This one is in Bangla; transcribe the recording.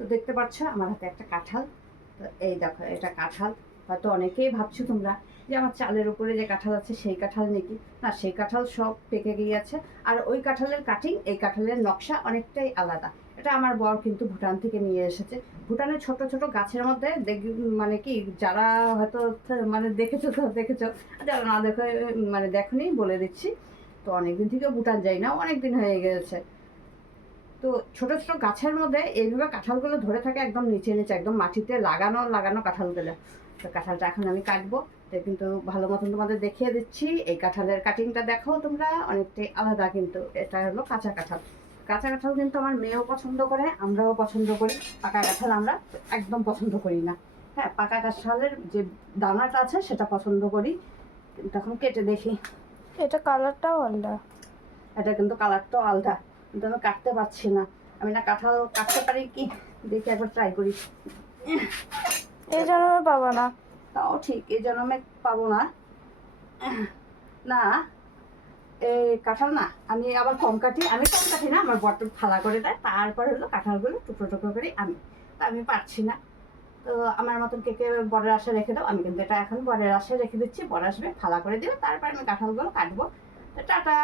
তো দেখতে পাচ্ছ আমার হাতে একটা কাঁঠাল। তো এই দেখো এটা কাঁঠাল। হয়তো অনেকেই ভাবছো তোমরা যে আমার চালের উপরে যে কাঁঠাল আছে সেই কাঁঠাল নাকি। না, সেই কাঁঠাল সব পেকে গিয়েছে। আর ওই কাঁঠালের কাটিং, এই কাঁঠালের নকশা অনেকটাই আলাদা। এটা আমার বর কিন্তু ভুটান থেকে নিয়ে এসেছে। ভুটানের ছোট ছোট গাছের মধ্যে মানে কি, যারা হয়তো মানে দেখেছো তো দেখেছো, যারা না দেখে মানে দেখনি বলে দিচ্ছি। তো অনেকদিন থেকে ভুটান যাই না, অনেকদিন হয়ে গেছে। তো ছোট ছোট গাছের মধ্যে এইভাবে কাঁঠালগুলো ধরে থাকে একদম নিচে নিচে, একদম মাটিতে লাগানো লাগানো কাঁঠালগুলো। তো কাঁঠালটা এখন আমি কাটবো। তো কিন্তু ভালো মতন তোমাদের দেখিয়ে দিচ্ছি। এই কাঁঠালের কাটিংটা দেখো তোমরা, অনেকটাই আলাদা। কিন্তু এটা হলো কাঁচা কাঁঠাল। কাঁচা কাঁঠাল কিন্তু আমার মেয়েও পছন্দ করে, আমরাও পছন্দ করি। পাকা কাঁঠাল আমরা একদম পছন্দ করি না। হ্যাঁ, পাকা কাঁঠালের যে দানাটা আছে সেটা পছন্দ করি। তখন কেটে দেখি। এটা কালারটাও আলাদা। এটা কিন্তু কালারটাও আলাদা, কিন্তু আমি কাটতে পারছি না। আমি না কাঁঠাল কাটতে পারি কি, দেখি একবার ট্রাই করি। এই জন্মে পাবো না। তাও ঠিক, এই জন্মে পাবো না। না, এই কাঁঠাল না, আমি আবার কম কাটি। আমি কম কাটি না, আমার বটল ফালা করে দেয়। তারপর হলো কাঁঠালগুলো টুকরো টুকরো করে আমি, তা আমি পারছি না। তো আমার মতন কে কে বরের আশায় রেখে দাও। আমি কিন্তু এটা এখন বরের আশায় রেখে দিচ্ছি। বর আসবে, ফালা করে দেবে, তারপর আমি কাঁঠালগুলো কাটবো। তো টাটা।